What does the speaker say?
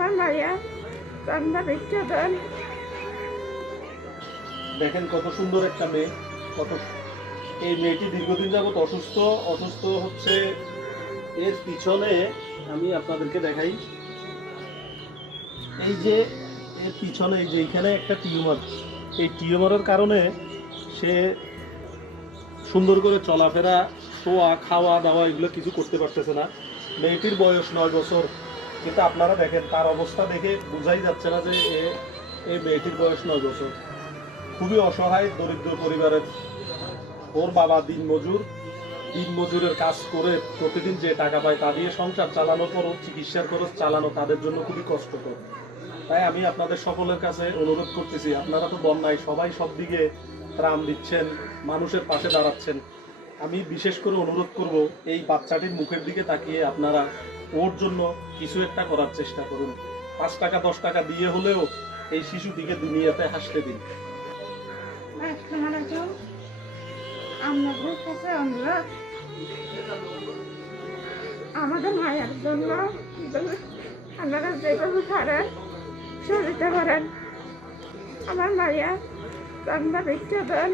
আমার মাইয়া চান্দা ভিক্ষা দেন। দেখেন কত সুন্দর একটা মেয়ে, কত এই মেয়েটি দীর্ঘদিন যাবত অসুস্থ অসুস্থ হচ্ছে। এর পিছনে আমি আপনাদেরকে দেখাই, এই যে এর পিছনে এই যে এখানে একটা টিউমার, এই টিউমারের কারণে সে সুন্দর করে চলাফেরা, শোয়া, খাওয়া দাওয়া এগুলো কিছু করতে পারতেছে না। মেয়েটির বয়স 9 বছর, কিন্তু আপনারা দেখেন তার অবস্থা দেখে বোঝাই যাচ্ছে না যে এই মেয়েটির বয়স 9 বছর। খুবই অসহায়, দরিদ্র পরিবারের। ওর বাবা দিনমজুরের কাজ করে প্রতিদিন যে টাকা পায় তা দিয়ে সংসার চালানোর পর চিকিৎসার খরচ চালানো তাদের জন্য খুবই কষ্টকর। তাই আমি আপনাদের সকলের কাছে অনুরোধ করতেছি, আপনারা তো বন্যায় সবাই সব দিকে ত্রাণ দিচ্ছেন, মানুষের পাশে দাঁড়াচ্ছেন। আমি বিশেষ করে অনুরোধ করব, এই বাচ্চাটির মুখের দিকে তাকিয়ে আপনারা ওর জন্য কিছু একটা করার চেষ্টা করুন। 5 টাকা 10 টাকা দিয়ে হলেও এই শিশুটিকে দুনিয়াতে হাসতে দিন। আপনাদের কাছে অনুরোধ, আমাদের মায়ের জন্য আপনারা যেভাবে পারেন সে দিতে পারেন। আমার মাইয়া চান্দা ভিক্ষা দেন।